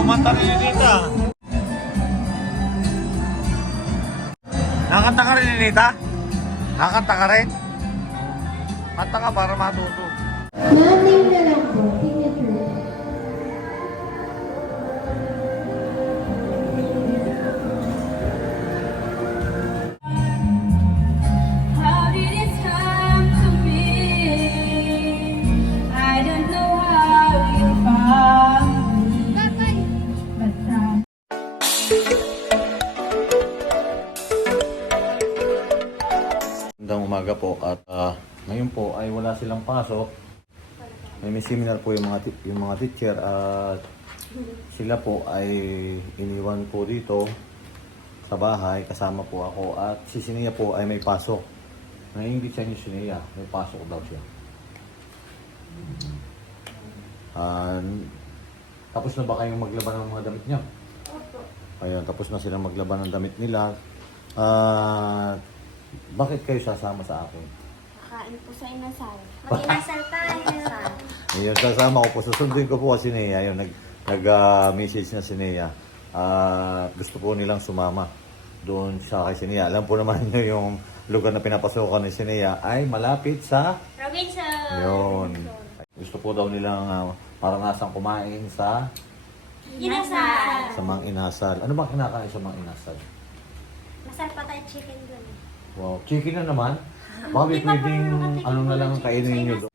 kumanta rin ni Nita. Nakanta ka rin ni Nita? Nakanta ka rin? Kanta ka para matuto. Nothing na lang po, umaga po at ah, ngayon po ay wala silang pasok. May, may seminar po yung mga yung mga teacher at sila po ay iniwan po dito sa bahay kasama po ako at si Sinia po ay may pasok. Naiingit siya ni Sinia, may pasok daw siya. Ah, tapos na ba kayong maglaban ng mga damit niya? Ayun, tapos na silang maglaban ng damit nila. Ah, bakit kayo sasama sa akin? Kakain po sa inasal. Mag-inasal tayo. Ayun, sasama ko po. Susundin ko po si Nea. Ayun, nag, nag-message na si Nea. Ah, gusto po nilang sumama doon sa kay Sinea. Alam po naman nyo yung lugar na pinapasokan ni Sinea ay malapit sa Robinson! yun. Gusto po daw nilang uh, maranasang kumain sa Inasal! sa mga inasal. Ano bang kinakain sa mga inasal? Masal pa tayo chicken dun. Wow, chicken na naman. Baka may pwedeng ano na lang ng ang kainin chicken nyo sa doon.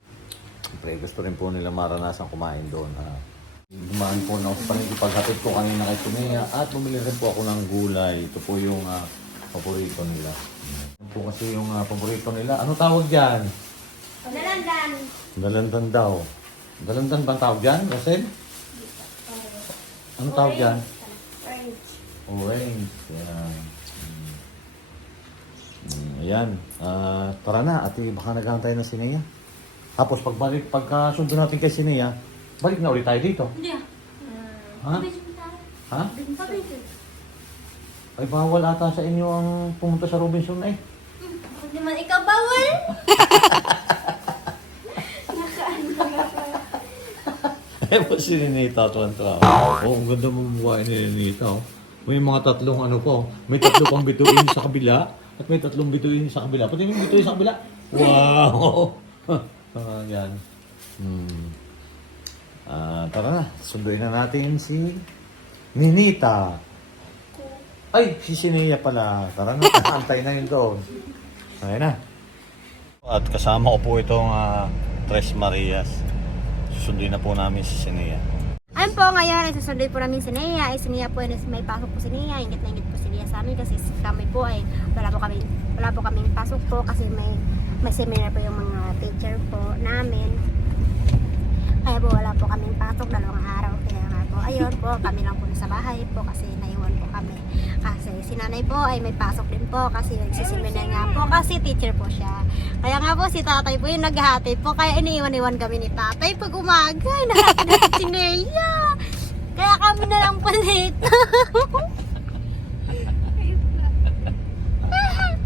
Siyempre, gusto rin po nila maranasan kumain doon. Ah. Dumaan po sa panigipaghatid ko kanina kay Tumea at bumili rin po ako ng gulay. Ito po yung ah, paborito nila. Ito po kasi yung ah, paborito nila. Ano tawag dyan? Nalandan! Dalandan daw. Dalandan ba ang tawag dyan? Kasi? Ano tawag dyan? Orange. Orange. Yan. Mm. Ayan. Ah, tara na. At eh, baka naghahantay na si Nea. Tapos pagbalik, pagkasundo natin kay si Nea, balik na ulit tayo dito. Hindi ah. Ha? Robinson tayo. Ha? Robinson. Ay, bawal ata sa inyo ang pumunta sa Robinson eh. Bakit naman ikaw bawal? Eh, po si Ninita, tuwan-tuwa. Oo, ang ganda mong buhay ni Ninita. oh. May mga tatlong ano po. May tatlo pang bituin sa kabila. At may tatlong bituin sa kabila. Pati yung bituin sa kabila. Wow! ah, yan. Hmm. Ah, tara na. Sunduin na natin si Ninita. Ay, si Sineya pala. Tara na, antay na yun doon. Ayun na. At kasama ko po itong ah, Tres Marias. Susunduin na po namin si Sineya. Ayun po, ngayon ay susunod po namin si Nea. Ay si Nea po, ay may pasok po si Nea. Ingit na ingit po si Nea sa amin kasi kami po ay wala po kami wala po kaming pasok po kasi may may seminar po yung mga teacher po namin. Kaya po wala po kaming pasok dalawang araw. Kaya po, ayun po, kami lang po sa bahay po kasi naiwan po kami. Kasi si nanay po ay may pasok din po kasi nagsiseminar nga po kasi teacher po siya. Kaya nga po si tatay po yung naghahatid po kaya iniwan-iwan kami ni tatay pag umaga. Nahatid natin si Nea. Kaya kami na lang po dito.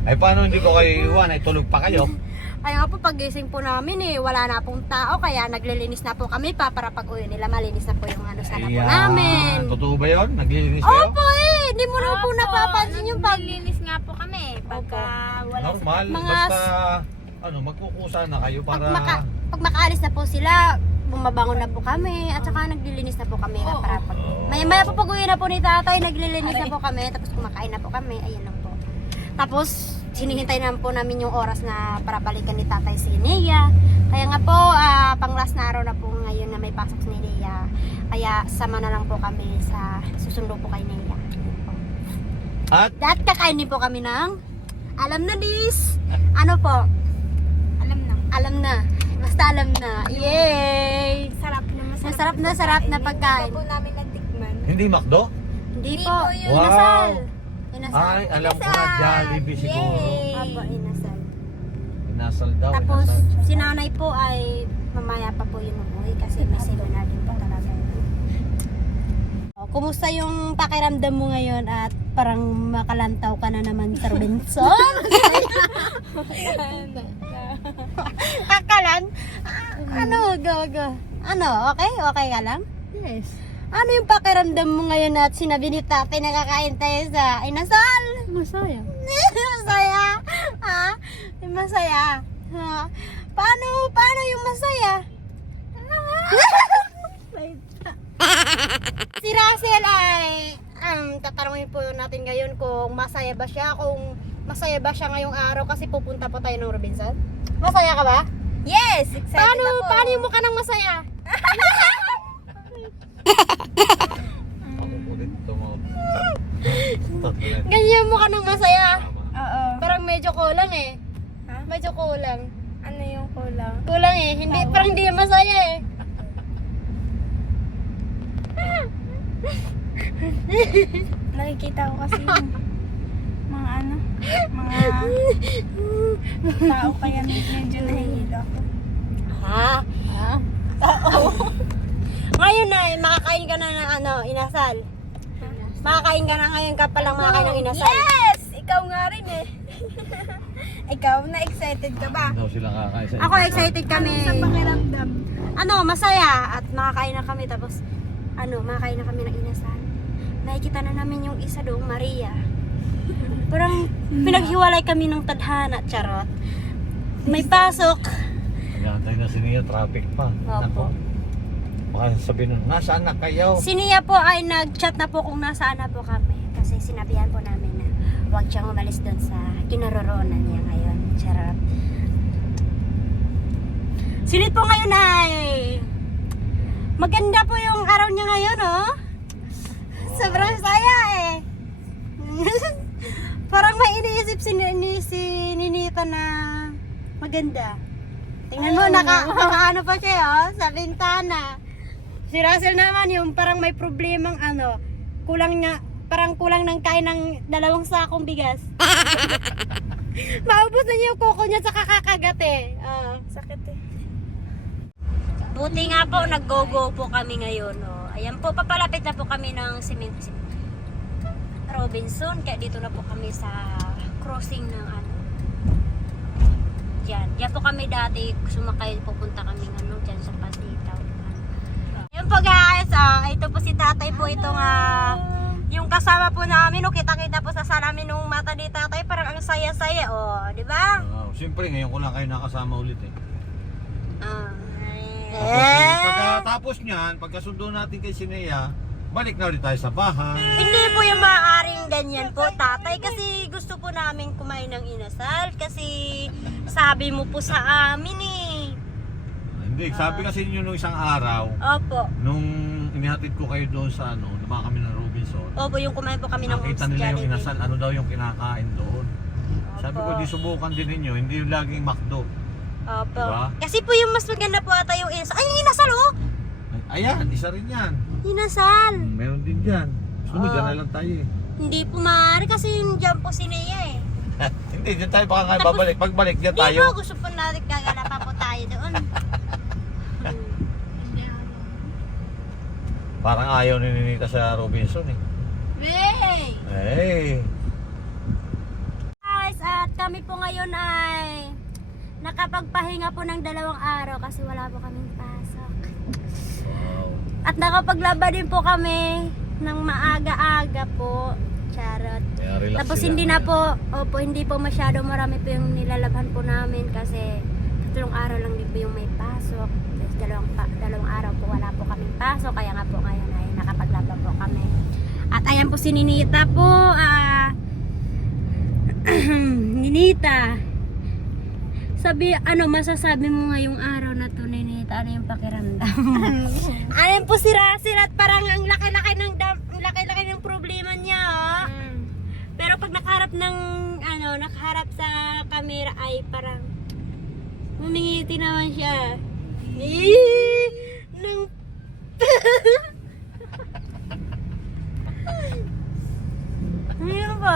Ay, paano hindi ko kayo iwan? Ay, tulog pa kayo. Kaya nga po pagising po namin eh, wala na pong tao kaya naglilinis na po kami pa para pag uwi nila malinis na po yung ano sana po namin. Totoo ba yun? Naglilinis kayo? Opo eh, hindi mo na po Opo, napapansin yung pag... Naglilinis nga po kami. Pagka wala sa... Normal. Mga- Basta, ano, magkukusa na kayo Pag, para... maka, pag makaalis na po sila, bumabangon na po kami at saka naglilinis na po kami Oo. para pag... Maya maya po pag uwi na po ni tatay, naglilinis na po kami tapos kumakain na po kami, ayan lang po. Tapos hinihintay naman po namin yung oras na para balikan ni tatay si Nea. Kaya nga po, ah, pang last na araw na po ngayon na may pasok si Nea. Kaya sama na lang po kami sa susundo po kay Nea. At, At kakain din po kami ng alam na dis. Ano po? Alam na. Alam na. Basta alam na. Yay! Sarap na masarap. Masarap na sarap na pagkain. Hindi po namin natikman. hindi McDo? Hindi Hindi po. po yun. Inasal. Wow. Inasal. Ay, alam ko na, Jollibee siguro. Apo, inasal. Inasal daw. Tapos, inasal. si nanay po ay mamaya pa po yung umuwi kasi may seminar din po talaga. Oh, Kumusta yung pakiramdam mo ngayon at parang makalantaw ka na naman sa Robinson? Kakalan? Ano? Go, go. Ano? Okay? Okay ka lang? Yes. Ano yung pakiramdam mo ngayon at sinabi ni tatay na kakain tayo sa inasal? Masaya. masaya? Ha? Masaya? Ha? Paano, paano yung masaya? si Russell ay um, tatanungin po natin ngayon kung masaya ba siya, kung masaya ba siya ngayong araw kasi pupunta pa tayo ng Robinson. Masaya ka ba? Yes! Excited Paano, ako. paano yung mukha ng masaya? Ako po din tumawag. Tatlo na. Ganyan yung mukha ng masaya. Oo. Parang medyo kulang eh. Ha? Medyo kulang. Ano yung kulang? Kulang eh. Hindi, parang hindi masaya eh. Nakikita ko kasi yung mga ano, mga tao kaya medyo nahihilo ako. Ha? Ha? Ngayon na, eh, makakain ka na ng ano, inasal. Makakain ka na ngayon ka palang makakain ng inasal. Yes! Ikaw nga rin eh. Ikaw, na-excited ka ba? Daw sila kakaisa. Ako excited kami. Sa pakiramdam. Ano, masaya. At makakain na kami. Tapos, ano, makakain na kami ng inasal. Nakikita na namin yung isa doong Maria. Parang pinaghiwalay kami ng tadhana, charot. May pasok. Nagantay na si Nia, traffic pa. Opo. Nako. Baka sabihin nun, nasaan na kayo? Si Nia po ay nag-chat na po kung nasaan na po kami. Kasi sinabihan po namin na huwag siyang umalis doon sa kinaroroonan niya ngayon. Charot. Sinit po ngayon ay maganda po yung araw niya ngayon, oh. Sobrang saya eh. Parang may iniisip si, ni, si Ninita na maganda. Tingnan mo, naka, nakaano pa siya, oh, sa bintana. Si Russell naman yung parang may problemang ano, kulang niya, parang kulang ng kain ng dalawang sakong bigas. Maubos na niya yung kuko niya sa kakakagat eh. Oo. Sakit eh. Buti nga po, nag-go-go po kami ngayon. Oh. Ayan po, papalapit na po kami ng cement Robinson. Kaya dito na po kami sa crossing ng ano. Diyan. Diyan po kami dati sumakay, pupunta kami ano, diyan sa Pasitaw. Po guys, ah, ito po si tatay po itong ah, yung kasama po namin, no, kita-kita po sa salamin ng mata ni tatay, parang ang saya-saya, oh, di ba? Wow, siyempre ngayon ko lang kayo nakasama ulit eh. Ah. Tapos, pagkatapos niyan, pagkasundo natin kay Sinea, balik na ulit tayo sa bahay. Hindi po yung maaaring ganyan po, tatay. Kasi gusto po namin kumain ng inasal. Kasi sabi mo po sa amin eh. Hindi, sabi kasi niyo nung isang araw, Opo. nung inihatid ko kayo doon sa ano, naman kami ng Robinson, Opo, yung kumain po kami ng nakita nila yung Jollibee. inasal, ano daw yung kinakain doon. Sabi ko, Opo. di subukan din ninyo, hindi yung laging McDo. Opo. Diba? Kasi po yung mas maganda po ata yung inasal. Ay, yung inasal oh! Ayan, isa rin yan. Inasal. Hmm, Meron din dyan. Sunod, Oo. dyan na lang tayo eh. Hindi po maaari kasi yung jump po si Nea eh. hindi, dyan tayo baka nga Tapos- babalik. Pagbalik, dyan Hindi tayo. po, gusto po natin gagala pa po tayo doon. Hmm. Parang ayaw ni Ninita sa Robinson eh. Hey! Hey! Guys, at kami po ngayon ay nakapagpahinga po ng dalawang araw kasi wala po kaming pasok. Wow. At nakapaglaba din po kami ng maaga-aga po. Charot. Relax Tapos sila. hindi na po, opo, hindi po masyado marami po yung nilalabhan po namin kasi tatlong araw lang din po yung may pasok. Dalawang, pa, dalawang araw po wala po kaming pasok. Kaya nga po ngayon ay nakapaglaba po kami. At ayan po si Ninita po. Ah, Ninita. Sabi, ano, masasabi mo ngayong araw na to, Ninita? Ano yung pakiramdam? ayan po si Russell at parang ang laki-laki ng, ang laki-laki ng problema niya, oh. Pero pag nakaharap ng ano, nakaharap sa camera ay parang humingiti naman siya. Nang Ano ba?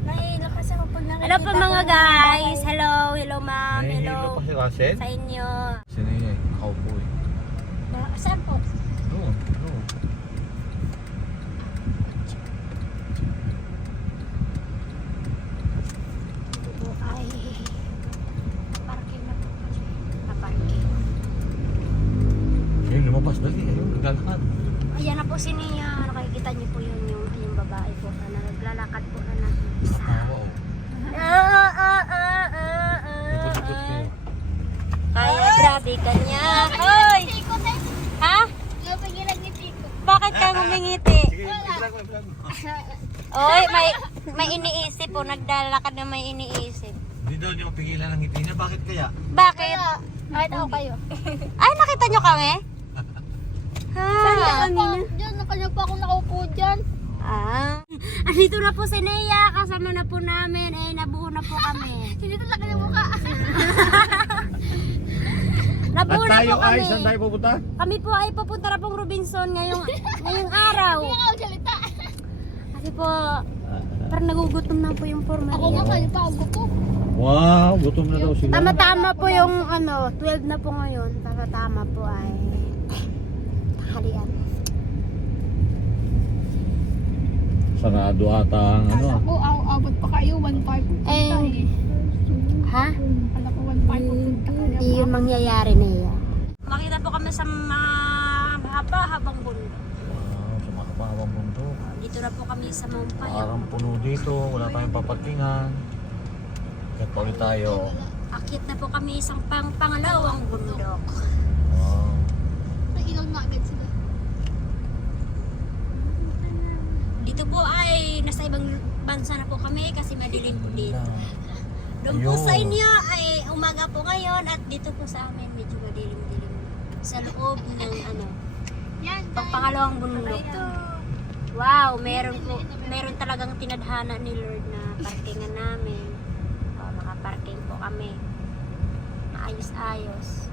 Nahihilo kasi ako pag nakikita Hello po ko mga ng guys. bahay. Hello, hello ma'am. Nahihilo Hello pa si Russell? sa inyo. Sinaya eh. Nakaupo eh. Ba- Saan po? Po si Nia. Nakikita niyo po yun yung, yung babae po na naglalakad po na na. Ah, ah, ah, ah, ah, ah. kayo. Kaya grabe kanya. Hoy! Ha? Bakit ka ngumingiti? Oy, may may iniisip po. Naglalakad na may iniisip. Hindi daw niyo pigilan ng ngiti niya. Bakit kaya? Bakit? Kahit ako kayo. Ay, nakita nyo kami? Ha? Diyan, nakanya pa ako nakaupo dyan. Ah. Andito na po si Nea. Kasama na po namin. Eh, nabuo na po kami. Hindi talaga yung mukha. Nabuo At na tayo po kami. ay, saan tayo pupunta? Kami po ay pupunta na pong Robinson ngayong, ngayong araw. Hindi ako salita. Kasi po, parang nagugutom na po yung forma. Ako nga kayo pa ako po. Wow, gutom na daw sila. Tama-tama po yung ano, 12 na po ngayon. Tama-tama po ay tanghalian. Sarado ata ang ano. Kala ko, aw, abot pa kayo, 1.5 pupunta Eh, eh. Ha? Kala ko 1.5 pupunta kayo. Hindi yun mangyayari na yan. Makita po kami sa mahaba-habang bundok. Wow, sa makabawang mundo. Dito na po kami sa Mount Payo. Parang puno dito, wala tayong papatingan. Kaya pa ulit tayo. Akit na po kami isang pang pangalawang bundok. Wow. Nailaw na agad sila. Dito po ay nasa ibang bansa na po kami kasi madilim po dito. Doon po Ayun. sa inyo ay umaga po ngayon at dito po sa amin medyo madilim-dilim. Sa loob ng ano, Yan, pang pangalawang bundok. Wow, meron po, meron talagang tinadhana ni Lord na parkingan namin. O, makaparking po kami. Maayos-ayos.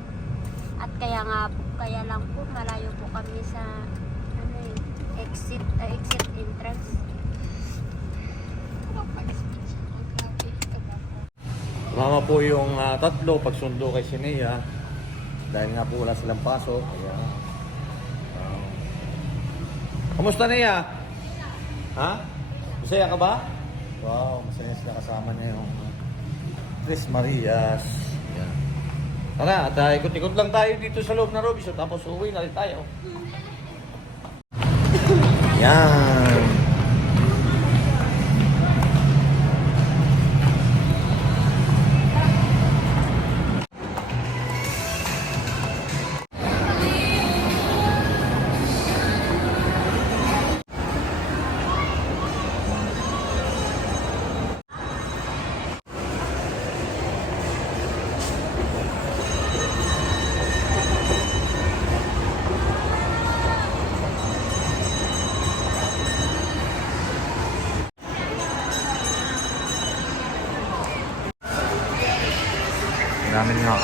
At kaya nga po, kaya lang po malayo po kami sa exit, uh, exit entrance. Mama po yung ah, tatlo pagsundo kay Sinea. Dahil nga po wala silang pasok. Kaya, ah. Kamusta Nea? Ha? Masaya ka ba? Wow, masaya sila kasama niya yung ah, Tres Marias. Yan. Tara, at ah, ikot-ikot lang tayo dito sa loob ng Robinson. Tapos uwi na rin tayo. Yan.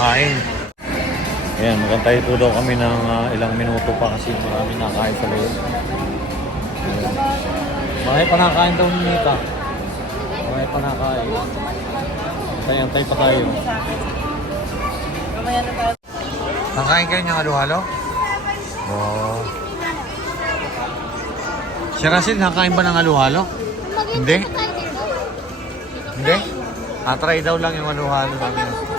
Namin nakakain. Ayan, magantay po daw kami ng ah, ilang minuto pa kasi marami nakakain sa loob. Ayan. Marami pa nakakain daw ni Nita. Marami pa nakakain. Antay-antay pa tayo. Nakain kayo niyang halo-halo? Oo. Si Russell, nakain ba ng halo-halo? Hindi? Hindi? Ah, try daw lang yung halo-halo namin.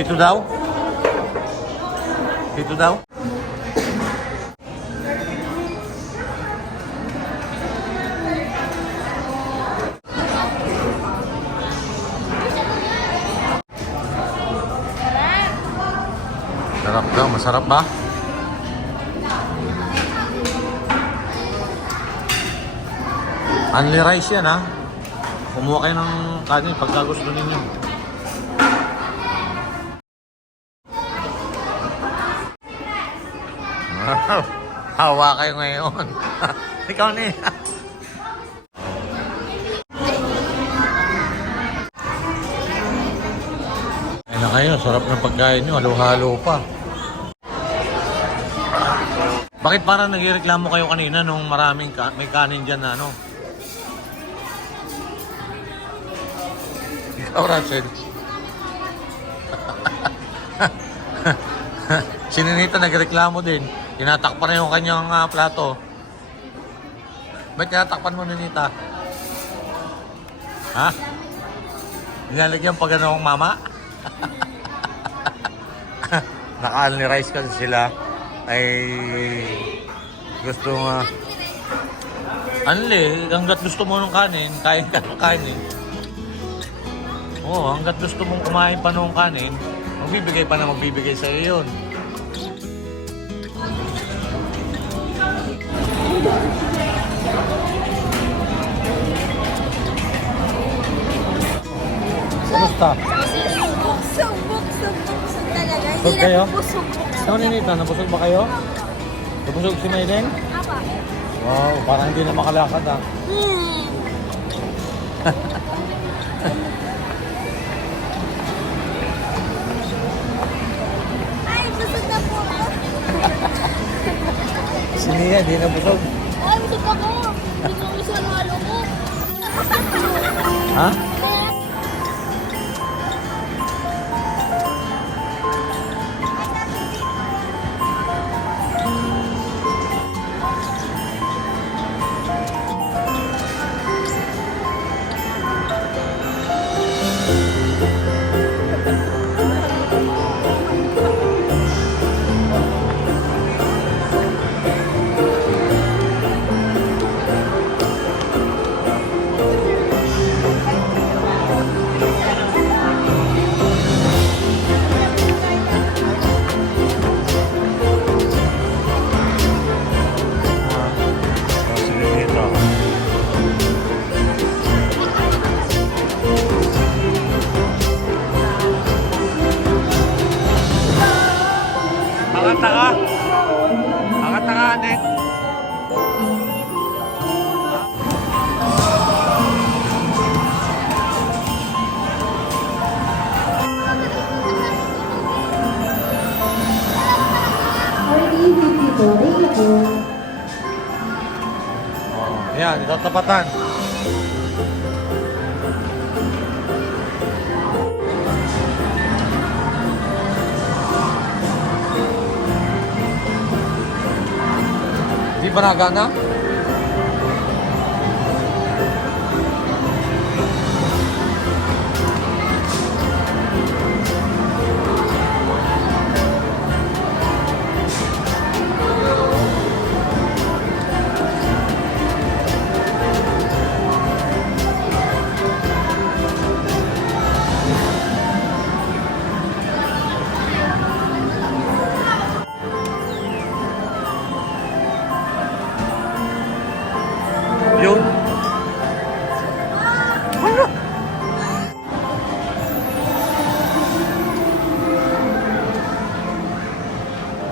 Dito daw? Dito daw? Sarap daw, masarap ba? Only rice yan ha. Kumuha kayo ng kanin pagka gusto ninyo. Wow, hawa kayo ngayon. Ikaw ni. Ayun na kayo, sarap ng pagkain nyo, halo-halo pa. Bakit parang nagreklamo kayo kanina nung maraming ka- may kanin dyan na ano? Ikaw, Russell. si Ninita nagreklamo din. Tinatakpan na yung kanyang ah, plato. Ba't tinatakpan mo, Ninita? Ha? Nilalagyan pa gano'n ang mama? Naka-only rice kasi sila ay gusto nga Anli, hanggat gusto mo ng kanin, kain ka ng kanin. Oo, hanggat gusto mong kumain pa ng kanin, magbibigay pa na magbibigay sa iyo yun. Kumusta? Subok, subok, subok talaga. Busog kayo? Busog, Ikaw Ninita, nabusog ba kayo? Nabusog si Maylen? Apa? Wow, parang hindi na makalakad ah. Hmm. Ay, busog na po ako. Si Nia, hindi na busog. Ay, busog ako. Hindi ko gusto ng halo ko. Ha? Yan, itatapatan. Di ba nagana? Yun.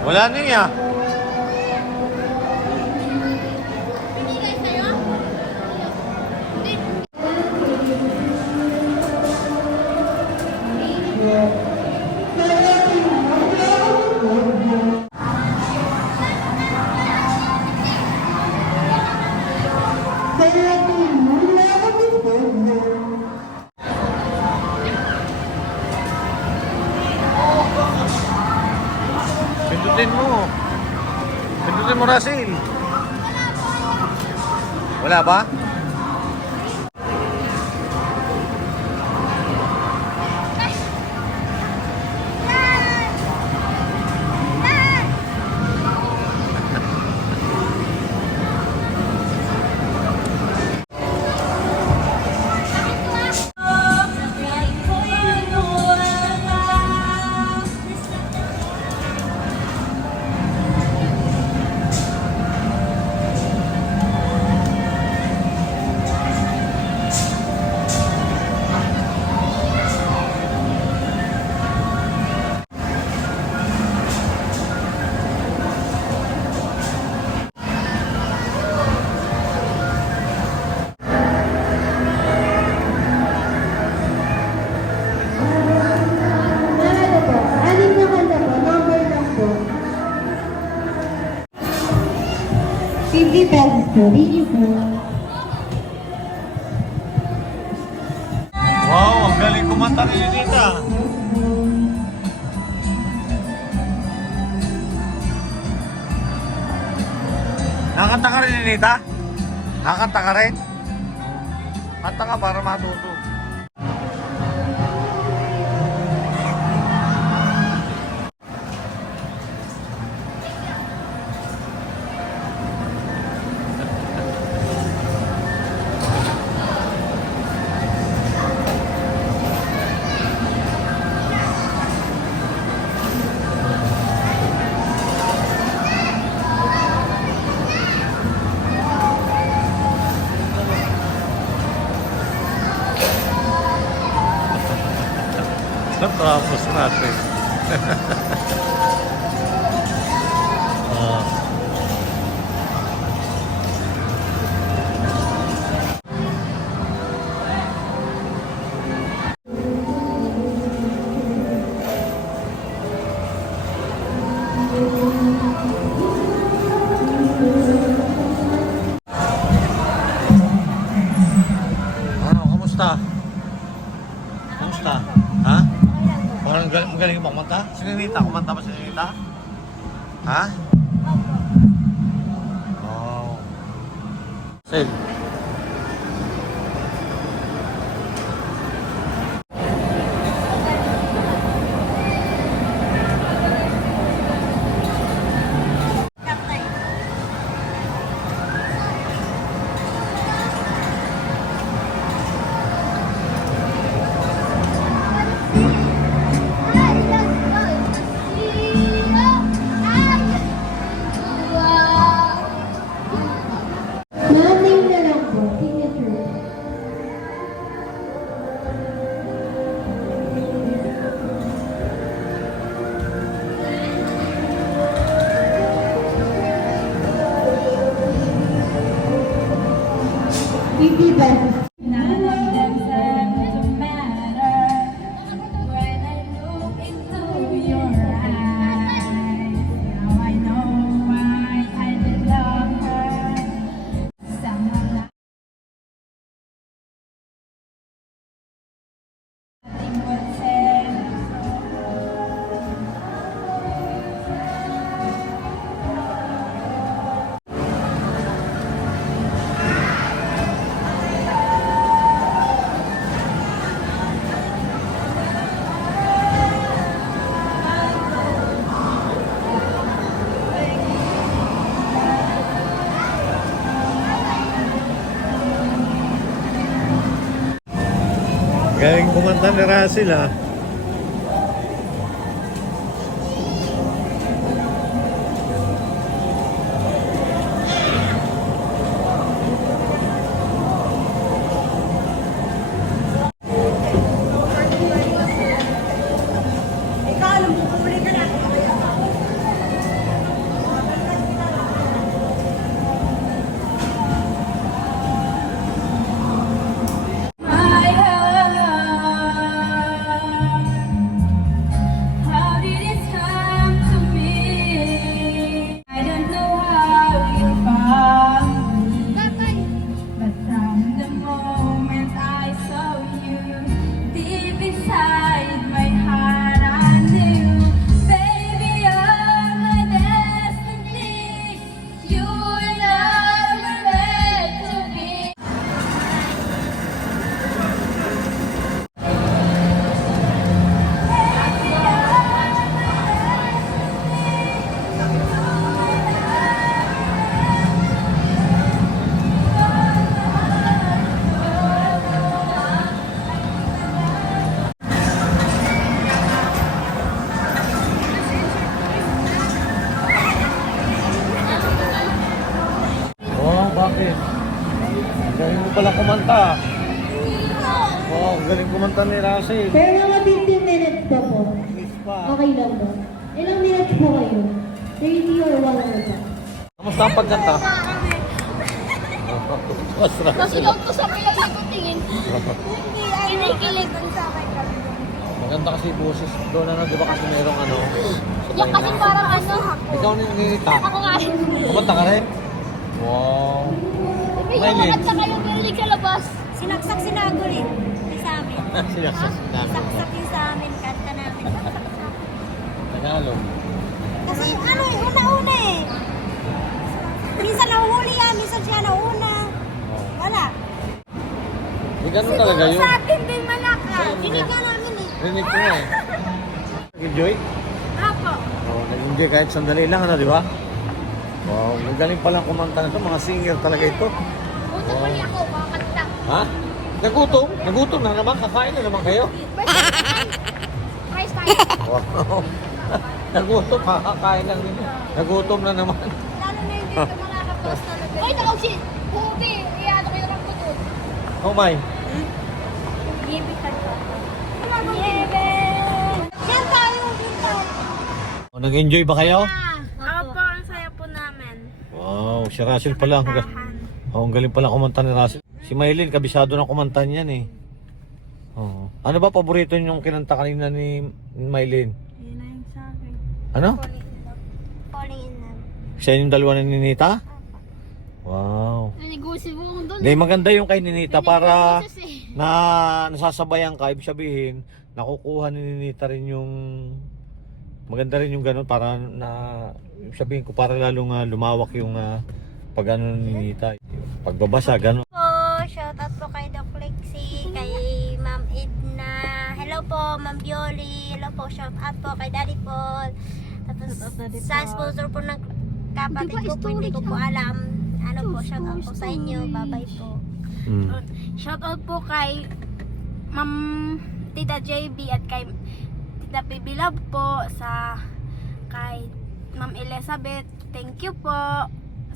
Wala na niya. Wow, ang galing kumanta ni Ninita. Nakakanta ka rin, Ninita? Nakakanta ka rin? Kanta ka para matuto. Kumanta? Si Ninita, kumanta Kumanta ni Russell. Oh? Ang Galing mo pala kumanta. Oh, ang galing kumanta ni Russell. Pero mga 15 minutes pa po. Pa. Okay lang po. Ilang minutes po kayo? 30 or 1 hour pa? Kamusta ang pagkanta? Mas Russell. Nasigaw ko sa kanya ko tingin. Hindi, ay, kinikilig ko sa akin. Maganda kasi boses doon ano, di ba kasi merong ano? Yung kasi parang ano, Ikaw ni Ninita. ako nga rin. Kumanta ka rin? Wow. May Maylin. kumakanta kayo narinig sa labas. Sinaksak sinagol eh. Yung sa amin. Sinaksak namin. Saksak yung sa amin, kanta namin. Tagalog. Kasi ano eh, una-una eh. Minsan nahuhuli yan, minsan siya nauna. Oh. Wala. Di ganun talaga yun. sa atin din malakas. Dinig ka namin eh. Rinig ko nga eh. Nag-enjoy? Apo. Oo, nag-enjoy kahit sandali lang, ano, di ba? Wow, magaling palang kumanta nito. Mga singer talaga ito. Puto Wow. muli ako, kakanta. Ha? Nagutom? Nagutom na naman? Kakain na naman kayo? Price tayo. Wow. Nagutom, kakakain lang din. Nagutom na naman. Lalo na yung dito makakapos na nag- Ay, takaw si Bubi. Iyan ko yung rakutod. Oh my. Gibitan ko. Niebe! Oh, Nag-enjoy ba kayo? Opo, ang saya po namin. Wow, si Russell pala. Ang, oh, ang galing pala kumanta ni Russell. Si Maylin, kabisado ng kumanta niyan eh. Oh. Ano ba paborito niyong kinanta kanina ni Maylin? Yun na yung sa akin. Ano? Falling in love. Sa inyong dalawa ni Ninita? Wow. Nanigusin mo doon. Hindi, maganda yung kay Ninita para na nasasabayan ka, ibig sabihin, nakukuha ni Ninita rin yung maganda rin yung ganun para na sabihin ko para lalong ah, lumawak yung uh, pag ano ni Ninita. Pagbabasa, ganun. po, shout out po kay Doc Lexi, kay Ma'am Edna. Hello po, Ma'am Bioli. Hello po, shout out po kay Daddy Paul. Tapos sa sponsor po ng kapatid ko po, hindi ko po alam. Ano po, shout out po sa inyo. Bye-bye po. Mm. Shout out po kay Ma'am Tita JB at kay Tita PB Love po sa kay Ma'am Elizabeth. Thank you po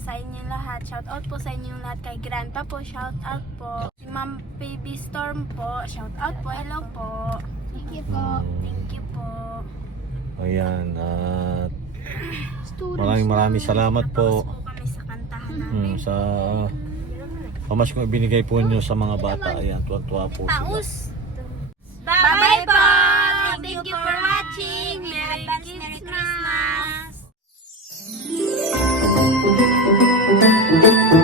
sa inyong lahat. Shout out po sa inyong lahat. Kay Grandpa po, shout out po. Si Ma'am PB Storm po, shout out po. Hello po. Thank you po. Thank you po. Ayan, at maraming maraming salamat Tapos po po kami sa kantahan namin. mm, sa pamas kong ibinigay po niyo sa mga bata. Ayan, tuwa-tuwa po sila. Bye-bye po! Thank you for watching! Thank you.